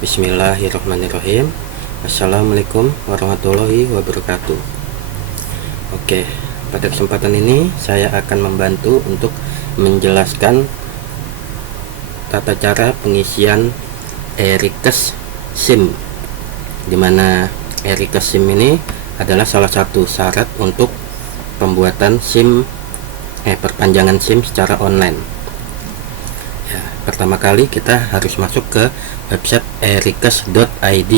Bismillahirrahmanirrahim. Assalamualaikum warahmatullahi wabarakatuh. Oke, pada kesempatan ini saya akan membantu untuk menjelaskan tata cara pengisian eRequest SIM, dimana eRequest SIM ini adalah salah satu syarat untuk pembuatan perpanjangan SIM secara online. Pertama kali kita harus masuk ke website eRequest.id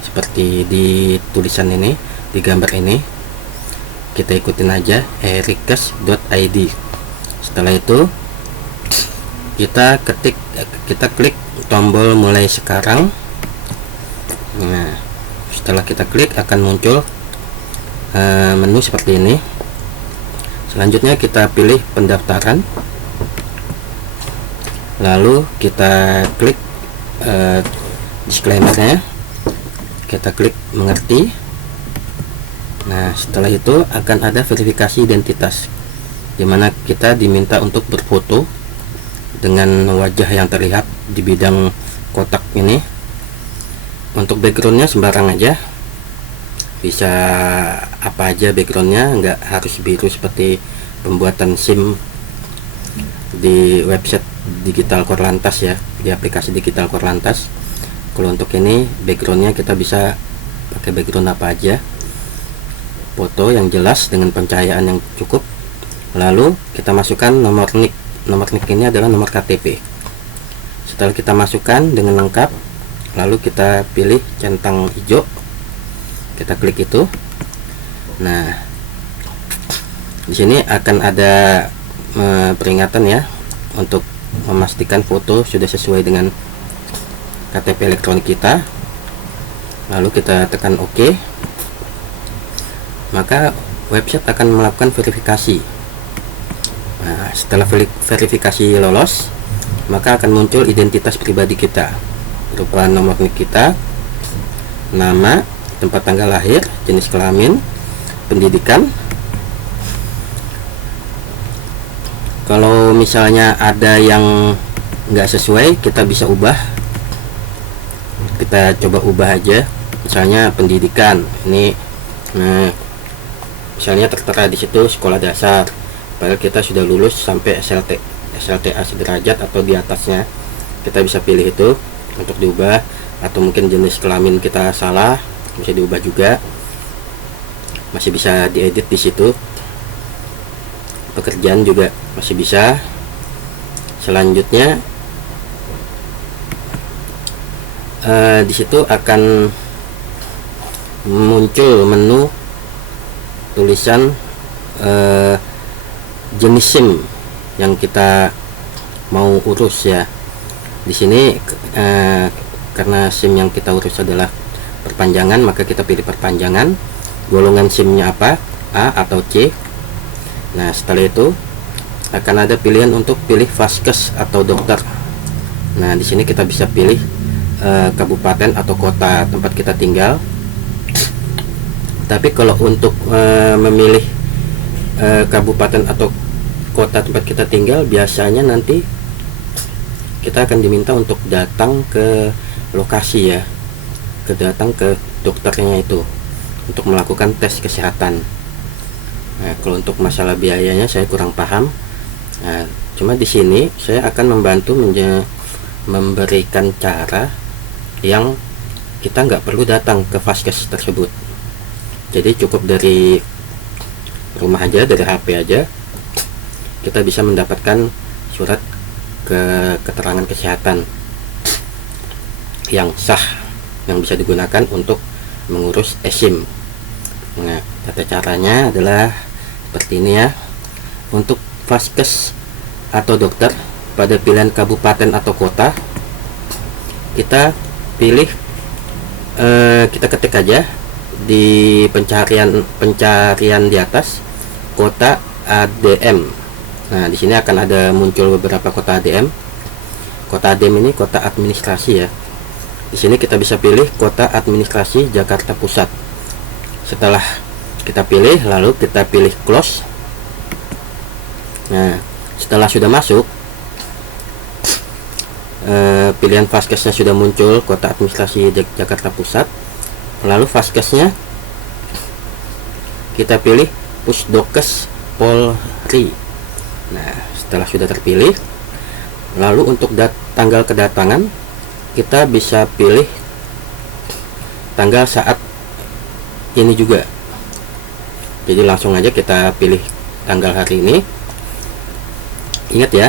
seperti di tulisan ini, di gambar ini. Kita ikutin aja eRequest.id. Setelah itu kita klik tombol mulai sekarang. Nah, setelah kita klik akan muncul menu seperti ini. Selanjutnya kita pilih pendaftaran, lalu kita klik disclaimer-nya, kita klik mengerti. Nah, setelah itu akan ada verifikasi identitas, dimana kita diminta untuk berfoto dengan wajah yang terlihat di bidang kotak ini. Untuk backgroundnya sembarang aja, bisa apa aja backgroundnya, nggak harus biru seperti pembuatan SIM di website Digital Korlantas ya, di aplikasi Digital Korlantas. Kalau untuk ini backgroundnya kita bisa pakai background apa aja, foto yang jelas dengan pencahayaan yang cukup. Lalu kita masukkan nomor NIK. Nomor NIK ini adalah nomor KTP. Setelah kita masukkan dengan lengkap, lalu kita pilih centang hijau, kita klik itu. Nah, di sini akan ada peringatan ya, untuk memastikan foto sudah sesuai dengan KTP elektronik kita. Lalu kita tekan OK, maka website akan melakukan verifikasi. Nah, setelah verifikasi lolos, maka akan muncul identitas pribadi kita berupa nomor NIK kita, nama, tempat tanggal lahir, jenis kelamin, pendidikan. Kalau misalnya ada yang nggak sesuai, kita bisa ubah. Kita coba ubah aja. Misalnya pendidikan ini, nah, misalnya tertera di situ sekolah dasar, padahal kita sudah lulus sampai SLTA sederajat atau di atasnya. Kita bisa pilih itu untuk diubah. Atau mungkin jenis kelamin kita salah, bisa diubah juga. Masih bisa diedit di situ. Pekerjaan juga masih bisa. Selanjutnya di situ akan muncul menu tulisan jenis SIM yang kita mau urus ya. Di sini karena SIM yang kita urus adalah perpanjangan, maka kita pilih perpanjangan. Golongan SIM-nya apa, A atau C. Nah, setelah itu akan ada pilihan untuk pilih vaskes atau dokter. Nah, di sini kita bisa pilih kabupaten atau kota tempat kita tinggal. Tapi kalau untuk memilih kabupaten atau kota tempat kita tinggal, biasanya nanti kita akan diminta untuk datang ke lokasi ya, datang ke dokternya itu untuk melakukan tes kesehatan. Nah, kalau untuk masalah biayanya saya kurang paham. Nah, cuma di sini saya akan membantu memberikan cara yang kita nggak perlu datang ke vaskes tersebut. Jadi cukup dari rumah aja, dari HP aja, kita bisa mendapatkan surat keterangan kesehatan yang sah, yang bisa digunakan untuk mengurus eSIM. Nah, tata caranya adalah seperti ini ya. Untuk vaskes atau dokter, pada pilihan kabupaten atau kota, kita pilih kita ketik aja di pencarian di atas kota ADM. Nah, di sini akan ada muncul beberapa kota ADM. Kota ADM ini kota administrasi ya. Di sini kita bisa pilih kota administrasi Jakarta Pusat. Setelah kita pilih, lalu kita pilih close. Nah, setelah sudah masuk, pilihan Vaskesnya sudah muncul, kota administrasi Jakarta Pusat. Lalu Vaskesnya kita pilih Pusdokes Polri. Nah, setelah sudah terpilih, lalu untuk tanggal kedatangan kita bisa pilih tanggal saat ini juga. Jadi langsung aja kita pilih tanggal hari ini. Ingat ya,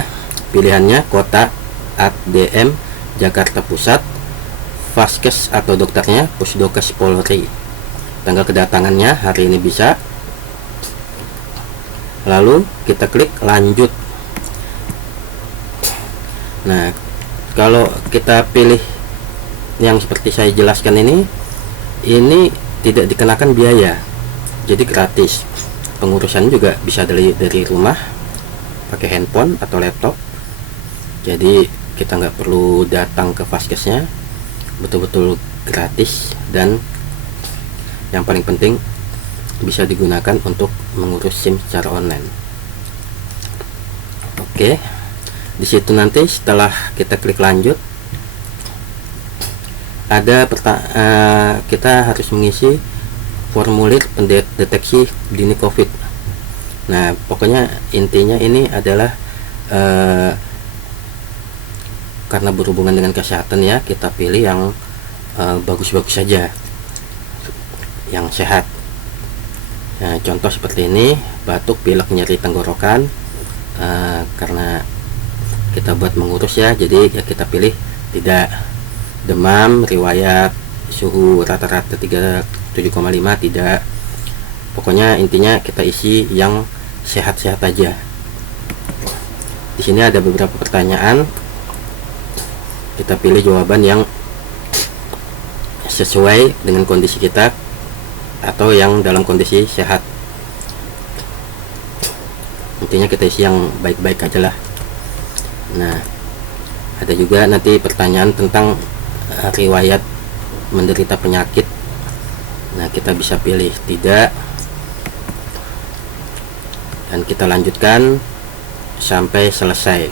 pilihannya kota ADM Jakarta Pusat, Vaskes atau dokternya Pusdokes Polri. Tanggal kedatangannya hari ini bisa. Lalu kita klik lanjut. Nah, kalau kita pilih yang seperti saya jelaskan ini tidak dikenakan biaya, jadi gratis. Pengurusan juga bisa dari rumah pakai handphone atau laptop. Jadi kita nggak perlu datang ke Vaskesnya, betul-betul gratis, dan yang paling penting bisa digunakan untuk mengurus SIM secara online. Oke. Di situ nanti setelah kita klik lanjut, ada kita harus mengisi formulir pendeteksi dini COVID. Nah, pokoknya intinya ini adalah karena berhubungan dengan kesehatan ya, kita pilih yang bagus-bagus saja, yang sehat. Nah, contoh seperti ini, batuk, pilek, nyeri tenggorokan, karena kita buat mengurus ya, jadi ya kita pilih tidak. Demam, riwayat suhu rata-rata 37,5 tidak. Pokoknya intinya kita isi yang sehat-sehat aja. Di sini ada beberapa pertanyaan, kita pilih jawaban yang sesuai dengan kondisi kita atau yang dalam kondisi sehat. Intinya kita isi yang baik-baik aja lah. Nah, ada juga nanti pertanyaan tentang riwayat menderita penyakit. Nah, kita bisa pilih tidak, dan kita lanjutkan sampai selesai.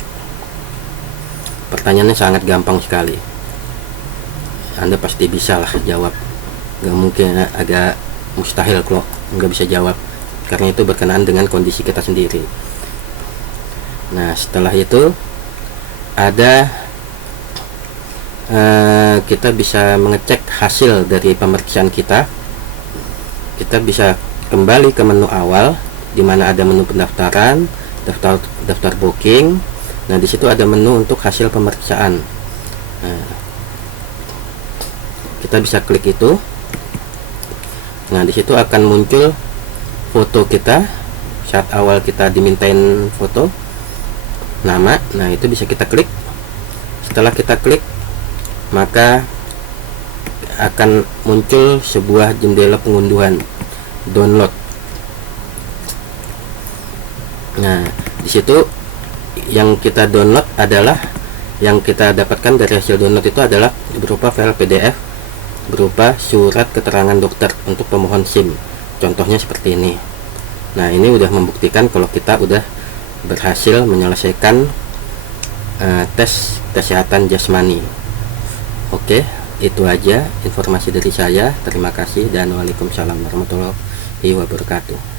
Pertanyaannya sangat gampang sekali, Anda pasti bisa lah jawab. Gak mungkin, agak mustahil kalau nggak bisa jawab, karena itu berkenaan dengan kondisi kita sendiri. Nah, setelah itu ada kita bisa mengecek hasil dari pemeriksaan kita. Kita bisa kembali ke menu awal, di mana ada menu pendaftaran, daftar booking. Nah, di situ ada menu untuk hasil pemeriksaan. Nah, kita bisa klik itu. Nah, di situ akan muncul foto kita saat awal kita dimintain foto, nama. Nah, itu bisa kita klik. Setelah kita klik, maka akan muncul sebuah jendela pengunduhan download. Nah, di situ yang kita download adalah, yang kita dapatkan dari hasil download itu adalah berupa file PDF berupa surat keterangan dokter untuk pemohon SIM. Contohnya seperti ini. Nah, ini udah membuktikan kalau kita udah berhasil menyelesaikan tes kesehatan jasmani. Oke, itu aja informasi dari saya. Terima kasih dan waalaikumsalam warahmatullahi wabarakatuh.